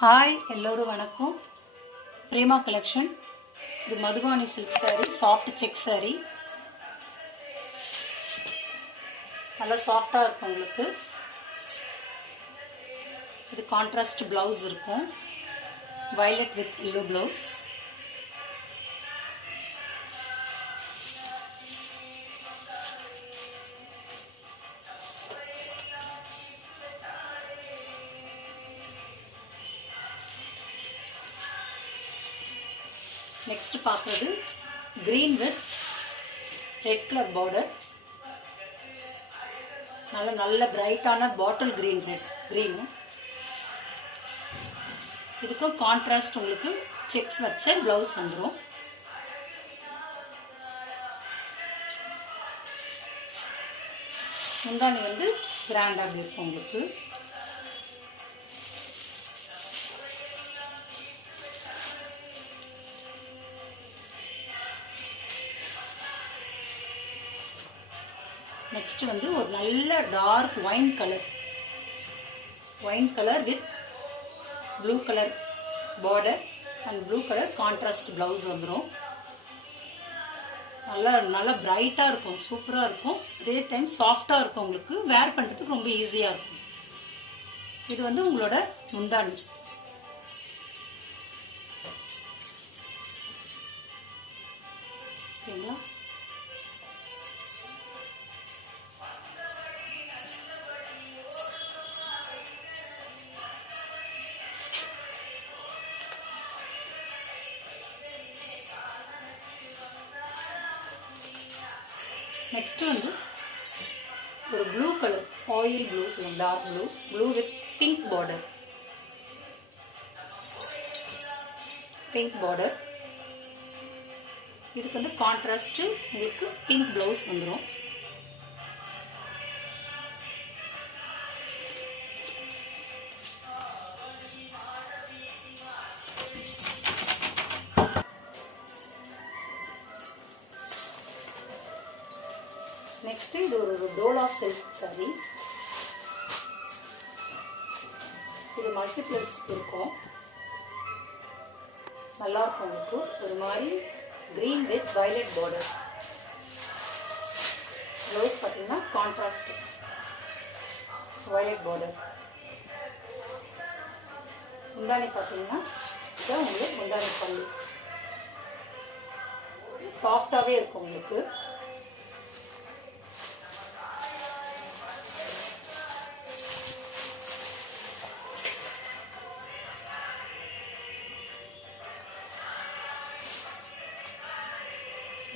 Hi எல்லோரும் வணக்கம். Prema collection. இது Madhubani silk sari, soft check sari. நல்லா சாஃப்டா இருக்கும் உங்களுக்கு. இது கான்ட்ராஸ்ட் பிளவுஸ் இருக்கும், violet with yellow blouse. Next பார்க்குறது green with red colour border. நல்ல பிரைட்டான பாட்டில் கிரீன் கிரீன். இதுக்கும் கான்ட்ராஸ்ட் உங்களுக்கு செக்ஸ் வச்ச பிளவுஸ் வந்துடும். முந்தானி வந்து கிராண்டாக இருக்கும் உங்களுக்கு. நெக்ஸ்ட் வந்து ஒரு நல்ல dark wine colour with blue colour border and blue colour contrast blouse வந்துடும். நல்லா பிரைட்டாக இருக்கும், சூப்பராக இருக்கும். அதே டைம் சாஃப்டாக இருக்கும், உங்களுக்கு வேர் பண்ணுறதுக்கு ரொம்ப ஈஸியாக இருக்கும். இது வந்து உங்களோட முந்தானி. ஓகேங்களா? நெக்ஸ்ட் வந்து ஒரு ப்ளூ கலர், ஆயில் ப்ளூ சொல்லுவோம், dark blue with pink border. இதுக்கு வந்து கான்ட்ராஸ்ட் உங்களுக்கு பிங்க் பிளவுஸ் வந்துடும். நெக்ஸ்ட் இது ஒரு டோலா சில்க் சாரி. இது மல்டிபிள்ஸ் இருக்கும், நல்லா இருக்கும் உங்களுக்கு. ஒரு மாதிரி green with violet border. Blouse பார்த்தீங்கன்னா கான்ட்ராஸ்ட் வயலட் பார்டர். முந்தானி பார்த்தீங்கன்னா இதான் உங்களுக்கு முந்தானி பல்லு. சாஃப்டாகவே இருக்கும் உங்களுக்கு.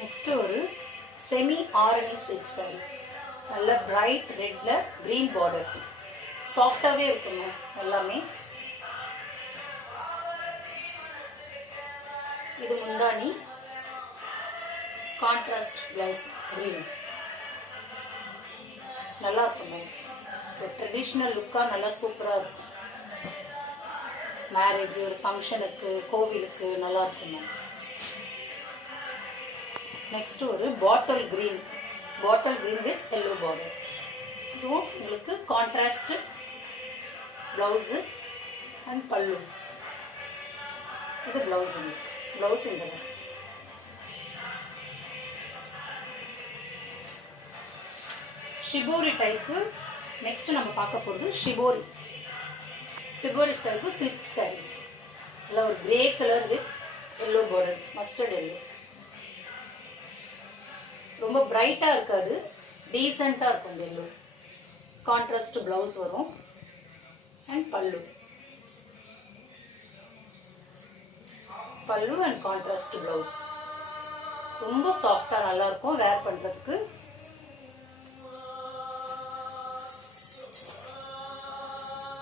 நெக்ஸ்ட் ஒரு செமி ஆரஞ்சு சில்க் சாரி. நல்ல பிரைட் ரெட்ல கிரீன் பார்டர். சாஃப்டாகவே இருக்குங்க எல்லாமே. இது முந்தானி, கான்ட்ராஸ்ட் பிளவுஸ் கிரீன். நல்லா இருக்குங்க. ஒரு ட்ரெடிஷ்னல் லுக்காக நல்லா சூப்பராக இருக்கும். மேரேஜ், ஒரு ஃபங்க்ஷனுக்கு, கோவிலுக்கு நல்லா இருக்குங்க. நெக்ஸ்ட் ஒரு bottle green with yellow border. இதுவும் உங்களுக்கு கான்ட்ராஸ்ட் பிளவுஸ் அண்ட் பல்லு. இது பிளவுஸ் இந்த ஷிபோரி டைப்பு. நெக்ஸ்ட் நம்ம பார்க்க போகிறது ஷிபோரி டைப்பு சில்க் சாரீஸ். இல்லை ஒரு grey colour with yellow border, mustard yellow. ரொம்ப பிரைட்டா இருக்காது, டீசெண்டா இருக்கும். இந்த எல்லோ கான்ட்ராஸ்ட் பிளவுஸ் வரும் அண்ட் பல்லு அண்ட் கான்ட்ராஸ்ட் பிளவுஸ். ரொம்ப சாஃப்டா நல்லா இருக்கும் வேர் பண்றதுக்கு.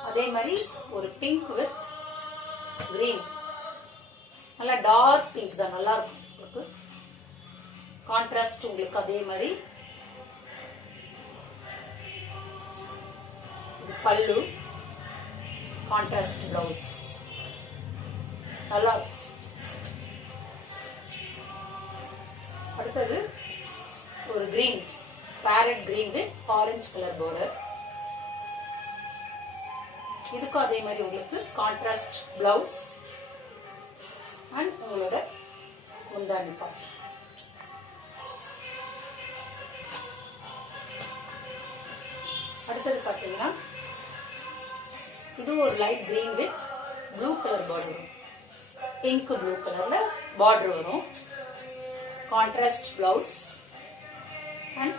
அதே மாதிரி ஒரு பிங்க் வித் கிரீன், நல்லா டார்க் பிங்க் தான், நல்லா இருக்கும் உங்களுக்கு. கான்ட்ராஸ்ட் உங்களுக்கு அதே மாதிரி பல்லு, கான்ட்ராஸ்ட் பிளவுஸ் நல்லா இருக்கும். அடுத்தது ஒரு green, farad green with orange colour border. இதுக்கும் அதே மாதிரி உங்களுக்கு கான்ட்ராஸ்ட் பிளவுஸ் அண்ட் உங்களோட முந்தானி பார்ட். அடுத்தது பார்த்தீங்கன்னா இது ஒரு light green with blue colour border வரும். பிங்க் ப்ளூ கலர்ல பார்டர் வரும். கான்ட்ராஸ்ட் பிளவுஸ் அண்ட்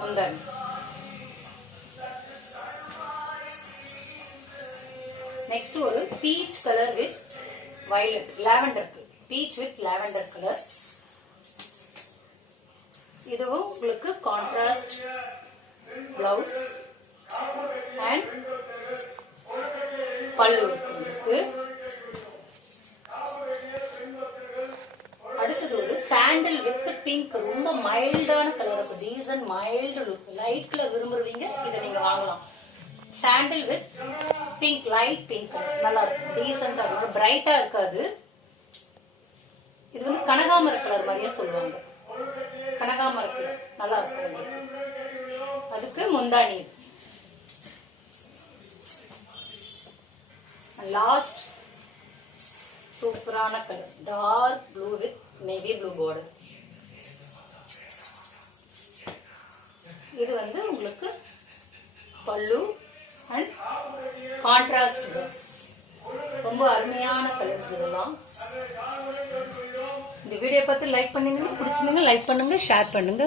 முந்தானி. நெக்ஸ்ட் ஒரு peach colour with violet lavender, peach with lavender colour. இதுவும் உங்களுக்கு கான்ட்ராஸ்ட் பிளவுஸ் அண்ட் பல்லு இருக்கு. அடுத்தது ஒரு சாண்டல் வித் பிங்க், ரொம்ப மைல்டான கலர் இருக்கும். Decent mild look, light colour விரும்புறீங்க இதை நீங்க வாங்கலாம். Sandal with pink, light pink colour நல்லா இருக்கும். டீசெண்டா இருக்கும், பிரைட்டா இருக்காது. இது வந்து கனகாமர கலர் மாதிரியே சொல்லுவாங்க. கனகாமர கலர் நல்லா இருக்கும் உங்களுக்கு. அதுக்கு முந்தானி. லாஸ்ட் சூப்பரான colour dark blue with navy blue border. இது வந்து உங்களுக்கு பல்லு அண்ட் கான்ட்ராஸ்ட் பிளவுஸ். ரொம்ப அருமையான கலர்ஸ் இதெல்லாம். இந்த வீடியோ பார்த்து லைக் பண்ணுங்க, பிடிச்சிருந்தீங்க லைக் பண்ணுங்க, ஷேர் பண்ணுங்க.